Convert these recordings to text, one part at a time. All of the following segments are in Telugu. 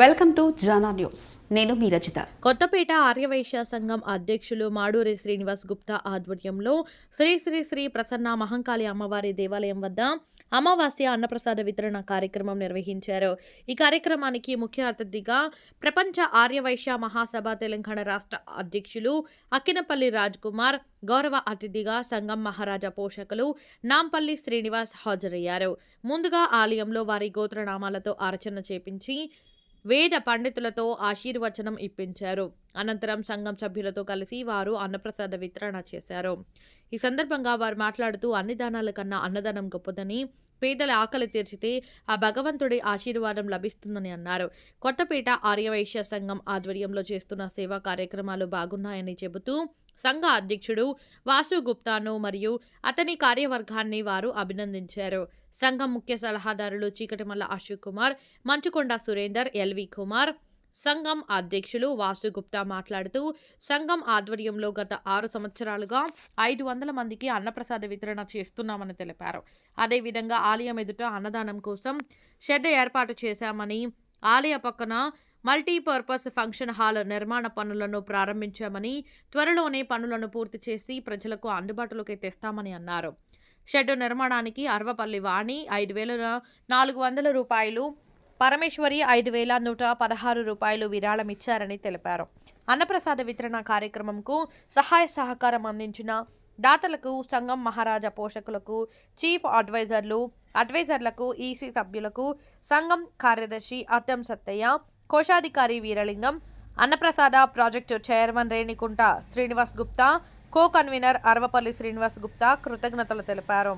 Welcome to Jana news. నేను మీ రజిత. కొత్తపేట ఆర్యవైశ్య సంఘం అధ్యక్షులు మాడూరి శ్రీనివాస్ గుప్తా ఆధ్వర్యంలో శ్రీ శ్రీ శ్రీ ప్రసన్న మహంకాళి అమ్మవారి దేవాలయం వద్ద అమావాస్య అన్నప్రసాద వితరణ కార్యక్రమం నిర్వహించారు. ఈ కార్యక్రమానికి ముఖ్య అతిథిగా ప్రపంచ ఆర్యవైశ్య మహాసభ తెలంగాణ రాష్ట్ర అధ్యక్షులు అక్కినపల్లి రాజ్ కుమార్, గౌరవ అతిథిగా సంఘం మహారాజా పోషకులు నాంపల్లి శ్రీనివాస్ హాజరయ్యారు. ముందుగా ఆలయంలో వారి గోత్రనామాలతో అర్చన చేపించి వేద పండితులతో ఆశీర్వచనం ఇప్పించారు. అనంతరం సంఘం సభ్యులతో కలిసి వారు అన్నప్రసాద వితరణ చేశారు. ఈ సందర్భంగా వారు మాట్లాడుతూ అన్ని దానాల కన్నా అన్నదానం గొప్పదని, పేదల ఆకలి తీర్చితే ఆ భగవంతుడి ఆశీర్వాదం లభిస్తుందని అన్నారు. కొత్తపేట ఆర్యవైశ్య సంఘం ఆధ్వర్యంలో చేస్తున్న సేవా కార్యక్రమాలు బాగున్నాయని చెబుతూ సంఘ అధ్యక్షుడు వాసు గుప్తాను మరియు అతని కార్యవర్గాన్ని వారు అభినందించారు. సంఘం ముఖ్య సలహాదారులు చీకటిమల్ల అశోక్ కుమార్, మంచుకొండ సురేందర్, ఎల్వి కుమార్, సంఘం అధ్యక్షులు వాసు గుప్తా మాట్లాడుతూ సంఘం ఆధ్వర్యంలో గత 6 సంవత్సరాలుగా 500 మందికి అన్నప్రసాద వితరణ చేస్తున్నామని తెలిపారు. అదేవిధంగా ఆలయం ఎదుట అన్నదానం కోసం షెడ్ ఏర్పాటు చేశామని, ఆలయ పక్కన మల్టీపర్పస్ ఫంక్షన్ హాల్ నిర్మాణ పనులను ప్రారంభించామని, త్వరలోనే పనులను పూర్తి చేసి ప్రజలకు అందుబాటులోకి తెస్తామని అన్నారు. షెడ్ నిర్మాణానికి అర్వపల్లి వాణి 5,400 రూపాయలు, పరమేశ్వరి 5,116 రూపాయలు విరాళం ఇచ్చారని తెలిపారు. అన్నప్రసాద వితరణ కార్యక్రమంకు సహాయ సహకారం అందించిన దాతలకు, సంఘం మహారాజా పోషకులకు, చీఫ్ అడ్వైజర్లకు, ఈసీ సభ్యులకు, సంఘం కార్యదర్శి అద్దం సత్తయ్య, కోశాధికారి వీరలింగం, అన్నప్రసాద project chairman Renigunta Srinivas Gupta, co convener Arvapalli Srinivas Gupta కృతజ్ఞతలు తెలిపారు.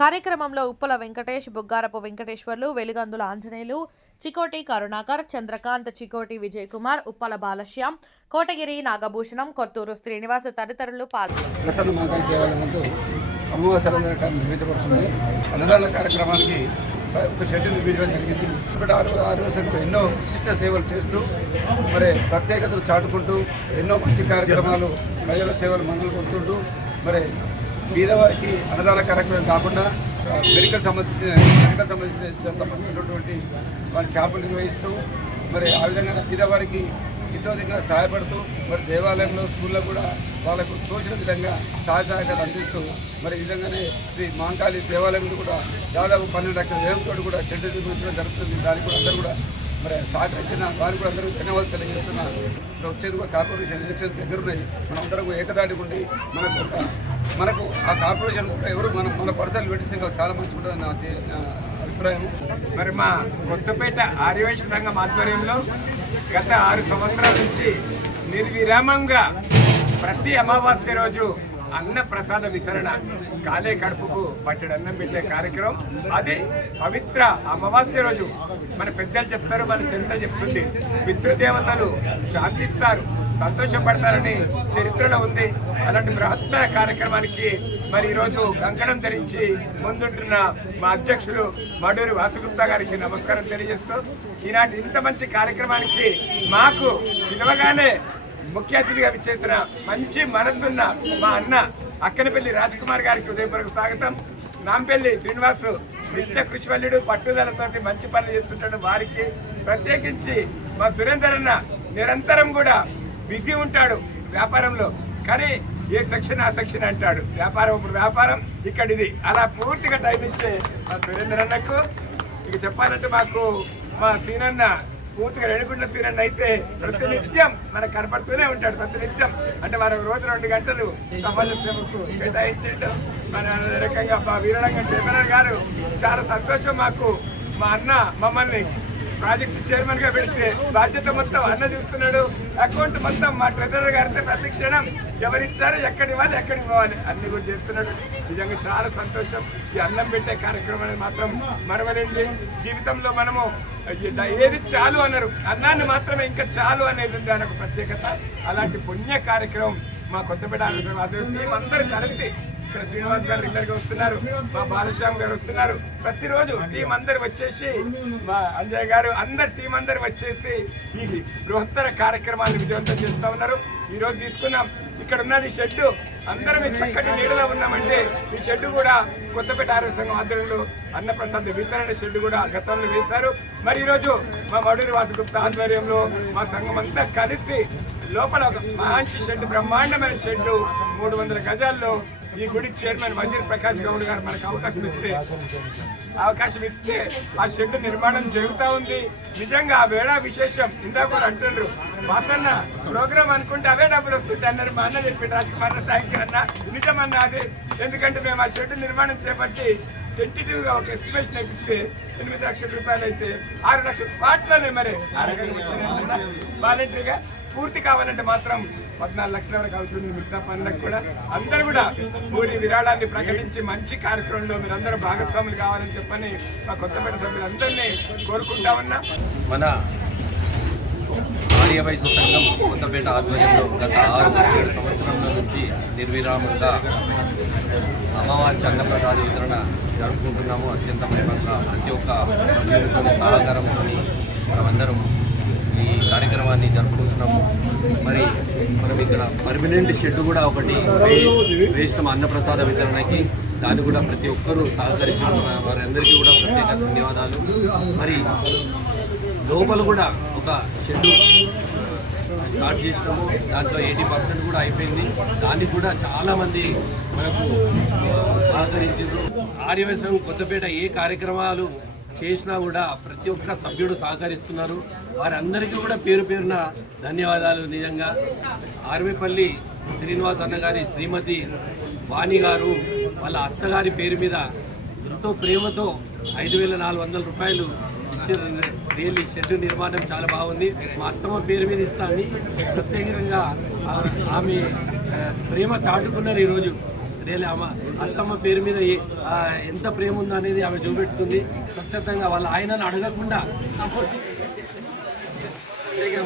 కార్యక్రమంలో ఉప్పల వెంకటేష్, బుగ్గారపు వెంకటేశ్వర్లు, వెలుగందుల ఆంజనేయులు, చికోటి కరుణాకర్, చంద్రకాంత్, చికోటి విజయ్ కుమార్, ఉప్పల బాలశ్యాం, కోటగిరి నాగభూషణం, కొత్తూరు శ్రీనివాస్ తదితరులు పాల్గొన్నారు. అన్నదాన కార్యక్రమానికి ఒక షెడ్ నిర్మించడం జరిగింది. ఇక్కడ 6 ఎన్నో విశిష్ట సేవలు చేస్తూ మరి ప్రత్యేకతలు చాటుకుంటూ ఎన్నో మంచి కార్యక్రమాలు, ప్రజల సేవలు మనలు పొందుతుంటూ మరి బీదవారికి అన్నదాన కార్యక్రమం కాకుండా మెడికల్ సంబంధించినటువంటి వారి క్యాంపులు నిర్వహిస్తూ మరి ఆ విధంగా బీదవారికి ఇతోదిగా సహాయపడుతూ మరి దేవాలయంలో, స్కూల్లో కూడా వాళ్ళకు తోచిన విధంగా సహాయకాలు అందిస్తూ మరి ఈ విధంగానే శ్రీ మహంకాళి దేవాలయంలో కూడా దాదాపు 12 లక్షల వ్యయంతో కూడా షెడ్ నిర్మించడం జరుగుతుంది. దానికి కూడా అందరూ కూడా మరి సహకరించిన వారికి కూడా అందరూ ధన్యవాదాలు తెలియజేస్తున్నారు. ఇక్కడ వచ్చేది కూడా కార్పొరేషన్ ఎలక్షన్ దగ్గరున్నాయి. మనం అందరూ ఏకదాటి ఉండి మనకు ఆ కార్పొరేషన్ కూడా ఎవరు మన పర్సనల్ పెట్టిస్తే చాలా మంచి ఉంటుంది నా అభిప్రాయం. మరి మా కొత్తపేట ఆర్యవైశ్య సంఘం ఆధ్వర్యంలో గత 6 సంవత్సరాల నుంచి నిర్విరామంగా ప్రతి అమావాస్య రోజు అన్న ప్రసాద వితరణ, కాలే కడుపుకు పట్టెడు అన్నం పెట్టే కార్యక్రమం. అది పవిత్ర అమావాస్య రోజు మన పెద్దలు చెప్తారు, మన చరిత్ర చెప్తుంది. పితృదేవతలు శాంతిస్తారు, సంతోషపడతారని చరిత్రలో ఉంది. అలాంటి బృహత్తర కార్యక్రమానికి మరి ఈరోజు కంకణం ధరించి ముందుంటున్న మా అధ్యక్షులు మాడూరి వాసుగుప్తా గారికి నమస్కారం తెలియజేస్తూ, ఈనాటి ఇంత మంచి కార్యక్రమానికి మాకు పిలవగానే ముఖ్య అతిథిగా విచ్చేసిన మంచి మనసున్న మా అన్న అక్కనపల్లి రాజ్ కుమార్ గారికి ఉదయపూర్వక స్వాగతం. నాంపల్లి శ్రీనివాసు నిత్య కృషివల్లుడు, పట్టుదలతోటి మంచి పనులు చేస్తుంటాడు. వారికి ప్రత్యేకించి మా సురేందర్ అన్న నిరంతరం కూడా బిజీ ఉంటాడు వ్యాపారంలో, కానీ ఏ సెక్షన్ ఆ సెక్షన్ అంటాడు. వ్యాపారం ఇప్పుడు వ్యాపారం, ఇక్కడ ఇది, అలా పూర్తిగా టైం ఇచ్చే మా సురేందర్ అన్నకు ఇక చెప్పాలంటే మాకు మా సీనన్న పూర్తిగా రేణుగుంట సీనన్న అయితే ప్రతినిత్యం మనకు కనపడుతూనే ఉంటాడు. ప్రతినిత్యం అంటే మనం రోజు 2 గంటలు సమాజ సేవకు కేటాయించండు. మన రకంగా మా వీరరంగం చైర్మన్ గారు చాలా సంతోషం. మాకు మా అన్న మమ్మల్ని ప్రాజెక్ట్ చైర్మన్ గా పెడితే బాధ్యత మొత్తం అన్న చూస్తున్నాడు. అకౌంట్ మొత్తం మా ట్రెజరర్ గారితో ప్రతి క్షణం ఎవరిచ్చారో ఎక్కడి ఇవ్వాలి, ఎక్కడికి పోవాలి అన్ని కూడా చేస్తున్నాడు. నిజంగా చాలా సంతోషం. ఈ అన్నం పెట్టే కార్యక్రమాన్ని మాత్రం మరవలేంది. జీవితంలో మనము ఏది చాలు అన్నారు, అన్నాన్ని మాత్రమే ఇంకా చాలు అనేది ఉంది అన్న ప్రత్యేకత. అలాంటి పుణ్య కార్యక్రమం మా కొత్తపేట టీం అందరూ కలిసి ఇక్కడ శ్రీనివాస్ గారు రెగ్యులర్గా వస్తున్నారు, మా బాలశ్యామ్ గారు వస్తున్నారు. ప్రతిరోజు టీం అందరు వచ్చేసి, మా అంజయ్ గారు అందరు టీం అందరు వచ్చేసి ఈ బృహత్తర కార్యక్రమాన్ని విజయవంతం చేస్తూ ఉన్నారు. ఈరోజు తీసుకున్నాం, ఇక్కడ ఉన్నది షెడ్డు, అందరం ఈ చక్కటి నీడలో ఉన్నామంటే ఈ షెడ్డు కూడా కొత్తపేట ఆరోగ్య సంఘం ఆధ్వర్యంలో అన్నప్రసాద్ వితరణ షెడ్డు కూడా గతంలో వేశారు. మరి ఈరోజు మా మడూరి వాసుగుప్తా ఆధ్వర్యంలో మా సంఘం అంతా కలిసి లోపల ఒక మంచి షెడ్డు, బ్రహ్మాండమైన షెడ్డు 300 గజాల్లో ఈ గుడి చైర్మన్ వజీర్ ప్రకాష్ గౌడ్ గారు మనకు అవకాశం ఇస్తే ఆ షెడ్ నిర్మాణం జరుగుతూ ఉంది. నిజంగా ఆ వేళ విశేషం. ఇందాక కూడా అంటున్నారు, వాసన్న ప్రోగ్రామ్ అనుకుంటే అవే డబ్బులు వస్తుంటే అన్నారు. మా అన్న చెప్పి రాజకుమార్ థ్యాంక్ యూ అన్న, నిజమన్నా అది. ఎందుకంటే మేము ఆ షెడ్ నిర్మాణం చేపట్టి టెంటేటివ్గా ఒక ఎస్టిమేషన్ ఇస్తే 8 లక్షల రూపాయలు అయితే 6 లక్షల స్పాట్లోనే మరి ఆ రకంగా వచ్చిన వాలంటరీగా పూర్తి కావాలంటే మాత్రం 14 లక్షల వరకు అవుతుంది. మిగతా పనులకు కూడా అందరూ కూడా పూరి విరాళాన్ని ప్రకటించి మంచి కార్యక్రమంలో మీరందరూ భాగస్వాములు కావాలని చెప్పని మా కొత్తపేట సభ్యులందరినీ కోరుకుంటా ఉన్నా. మన ఆర్యవైశ్య సంఘం కొత్తపేట ఆధ్వర్యంలో గత 6-7 సంవత్సరాల నుంచి నిర్విరామంగా అమావాస్య అన్నప్రసాద వితరణ జరుపుకుంటున్నాము. అత్యంత ప్రేమగా ప్రతి ఒక్క సభ్యులతో సహకారంతో మనమందరం ఈ కార్యక్రమాన్ని జరుపుకుంటున్నాము. మరి మనం ఇక్కడ పర్మనెంట్ షెడ్ కూడా ఒకటి వేసినాం అన్నప్రసాద వితరణకి. దాన్ని కూడా ప్రతి ఒక్కరూ సహకరించిన వారందరికీ కూడా ప్రత్యేక ధన్యవాదాలు. మరి లోపల కూడా ఒక షెడ్ స్టార్ట్ చేసినాము, దాంట్లో 80% కూడా అయిపోయింది. దానికి కూడా చాలామంది మనకు సహకరించారు. ఆర్యవైశ్యం కొత్తపేట ఏ కార్యక్రమాలు చేసినా కూడా ప్రతి ఒక్క సభ్యుడు సహకరిస్తున్నారు. వారందరికీ కూడా పేరు పేరున ధన్యవాదాలు. నిజంగా ఆర్వేపల్లి శ్రీనివాస్ అన్న గారి శ్రీమతి వాణి గారు వాళ్ళ అత్తగారి పేరు మీద ఎంతో ప్రేమతో 5,400 రూపాయలు ఇచ్చారు. రియల్లీ షెడ్ నిర్మాణం చాలా బాగుంది. మా అత్తమ్మ పేరు మీద ఇస్తాను ప్రత్యేకంగా ఆమె ప్రేమ చాటుకున్నారు. ఈరోజు రియల్లీ అత్తమ్మ పేరు మీద ఎంత ప్రేమ ఉందో అనేది ఆమె చూపెడుతుంది. స్వచ్ఛతంగా వాళ్ళ ఆయనను అడగకుండా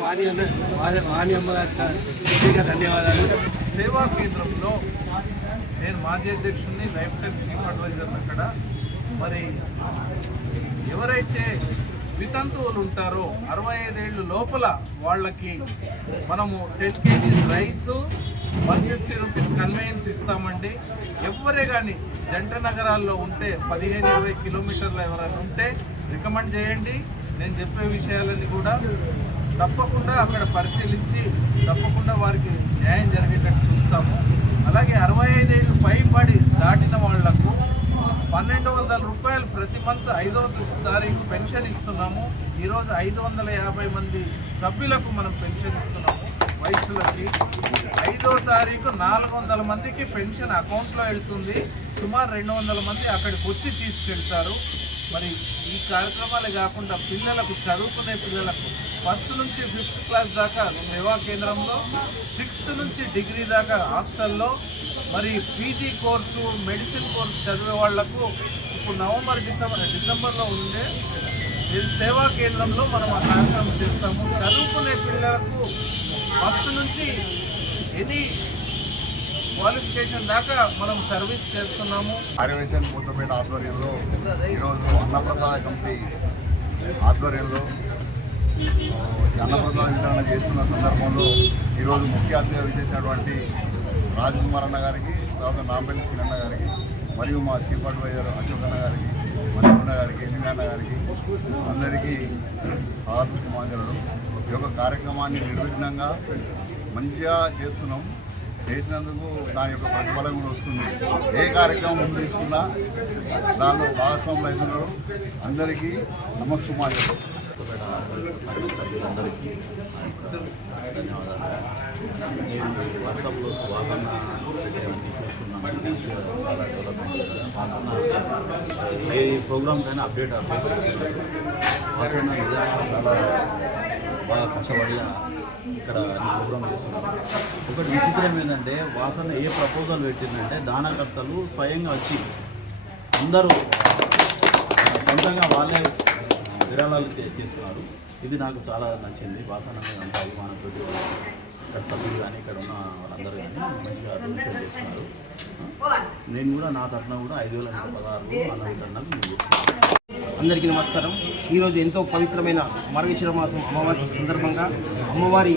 వాణి అమ్మ గారికి ధన్యవాదాలు. సేవా కేంద్రంలో నేను మాజీ అధ్యక్షుడిని, లైఫ్ టైం చీఫ్ అడ్వైజర్. అక్కడ మరి ఎవరైతే వితంతువులు ఉంటారో 65 ఏళ్ళు లోపల వాళ్ళకి మనము 10 kgs రైసు, 150 రూపీస్ కన్వెయన్స్ ఇస్తామండి. ఎవరే కానీ జంట నగరాల్లో ఉంటే 15-20 కిలోమీటర్లు ఎవరైనా ఉంటే రికమెండ్ చేయండి. నేను చెప్పే విషయాలన్నీ కూడా తప్పకుండా అక్కడ పరిశీలించి తప్పకుండా వారికి న్యాయం జరిగేటట్టు చూస్తాము. అలాగే 65 ఏళ్ళు పైబడి దాటిన వాళ్లకు 1,200 రూపాయలు ప్రతి మంత్ 5వ తారీఖు పెన్షన్ ఇస్తున్నాము. ఈరోజు 550 మంది సభ్యులకు మనం పెన్షన్ ఇస్తున్నాము. వయసులకి 5వ తారీఖు 400 మందికి పెన్షన్ అకౌంట్లో వెళ్తుంది. సుమారు 200 మంది అక్కడికి వచ్చి తీసుకెళ్తారు. మరి ఈ కార్యక్రమాలే కాకుండా పిల్లలకు, చదువుకునే పిల్లలకు 1st నుంచి 5th క్లాస్ దాకా సేవా కేంద్రంలో, 6th నుంచి డిగ్రీ దాకా హాస్టల్లో, మరి పీజీ కోర్సు, మెడిసిన్ కోర్సు చదివే వాళ్లకు ఇప్పుడు నవంబర్ డిసెంబర్లో ఉండే సేవా కేంద్రంలో మనం ఆ కార్యక్రమం చేస్తాము. చదువుకునే పిల్లలకు 1st నుంచి ఎనీ క్వాలిఫికేషన్ దాకా మనం సర్వీస్ చేస్తున్నాము. ఆర్యవైశ్యం కొత్తపేట ఆధ్వర్యంలో ఈరోజు అన్నప్రసాద కమిటీ ఆధ్వర్యంలో అన్నప్రసాద వితరణ చేస్తున్న సందర్భంలో ఈరోజు ముఖ్య అతిథిగా విచ్చేసినటువంటి రాజకుమార్ అన్న గారికి, తర్వాత నాంపల్లి శ్రీనన్న గారికి, మరియు మా చీఫ్ అడ్వైజర్ అశోక్ అన్న గారికి, మణికొండ గారికి, ఎన్నిమి అన్న గారికి అందరికీ సాధు సుమాంజలు. ఈ యొక్క కార్యక్రమాన్ని నిర్విఘ్నంగా మంచిగా చేస్తున్నాం. చేసినందుకు దాని యొక్క ప్రతిఫలం కూడా వస్తుంది. ఏ కార్యక్రమం ముందు తీసుకున్నా దానిలో భాగస్వాములు అవుతున్నారు. అందరికీ నమస్సుమాంజలు. సభ్యులందరికీ ధన్యవాదాలు. నేను వాట్సాప్లో వాసన ఏ ప్రోగ్రామ్స్ అయినా అప్డేట్ వాసన చాలా బాగా కష్టపడి ఇక్కడ అన్ని ప్రోగ్రామ్ చేస్తున్నాం. ఒకటి విచిత్రం ఏంటంటే వాసన ఏ ప్రపోజల్ పెట్టిందంటే దానకర్తలు స్వయంగా వచ్చి అందరూ సొంతంగా వాళ్ళే విరాళాలు చేస్తున్నారు. ఇది నాకు చాలా నచ్చింది. వాసన అంత అభిమానంతో ఇక్కడ సభ్యులు కానీ ఇక్కడ ఉన్న వాళ్ళందరూ కానీ మంచిగా డొనేషన్ చేస్తున్నారు. నేను కూడా నా తరఫున కూడా 5,116 అన్న వితరణకు ముందు అందరికీ నమస్కారం. ఈరోజు ఎంతో పవిత్రమైన మార్గశిర మాసం అమావాస్య సందర్భంగా అమ్మవారి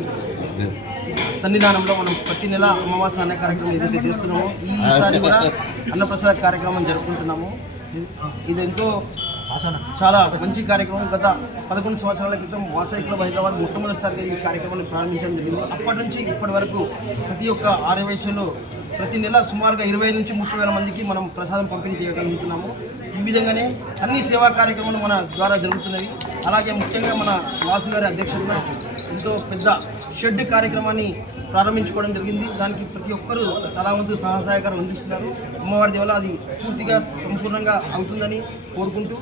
సన్నిధానంలో మనం ప్రతి నెల అమావాస్య అన్న కార్యక్రమం ఏదైతే చేస్తున్నామో ఈసారి కూడా అన్నప్రసాద కార్యక్రమం జరుపుకుంటున్నాము. ఇది ఎంతో చాలా మంచి కార్యక్రమం. గత 11 సంవత్సరాల క్రితం వాసవి క్లబ్ హైదరాబాద్ మొట్టమొదటిసారిగా ఈ కార్యక్రమాన్ని ప్రారంభించడం జరిగింది. అప్పటి నుంచి ఇప్పటి వరకు ప్రతి ఒక్క ఆర్యవైశ్యులు ప్రతి నెల సుమారుగా 20 నుంచి 30,000 మందికి మనం ప్రసాదం పంపిణీ చేయగలుగుతున్నాము. ఈ విధంగానే అన్ని సేవా కార్యక్రమాలు మన ద్వారా జరుగుతున్నవి. అలాగే ముఖ్యంగా మన వాసు గారి అధ్యక్షతన ఎంతో పెద్ద షెడ్ కార్యక్రమాన్ని ప్రారంభించుకోవడం జరిగింది. దానికి ప్రతి ఒక్కరూ తలా వంతు సహాయకారం అందిస్తున్నారు. అమ్మవారి దేవల అది పూర్తిగా సంపూర్ణంగా అవుతుందని కోరుకుంటూ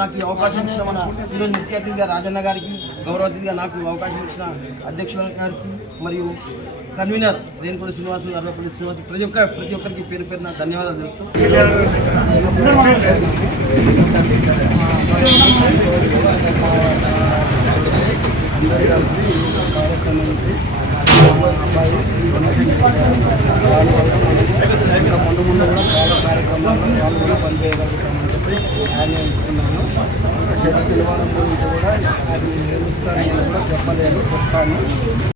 నాకు ఈ అవకాశం ఇచ్చిన మన ఈరోజు ముఖ్య అతిథిగా రాజన్న గారికి, గౌరవ అతిథిగా నాకు అవకాశం ఇచ్చిన అధ్యక్షుల గారికి మరియు కన్వీనర్ రేణుపల్లి శ్రీనివాసు, అర్వపల్లి శ్రీనివాసు ప్రతి ఒక్కరికి పేరు పేరున ధన్యవాదాలు తెలుపుతూ అందరూ కలిసి కార్యక్రమానికి ముందు కూడా చాలా కార్యక్రమాలు వాళ్ళు కూడా పనిచేయగలుగుతామని చెప్పి ఆయన ఇస్తున్నాను. ఇంకా చెడు పిలవడం గురించి కూడా అది ఏమిస్తారని కూడా చెప్పలేను, చెప్తాను.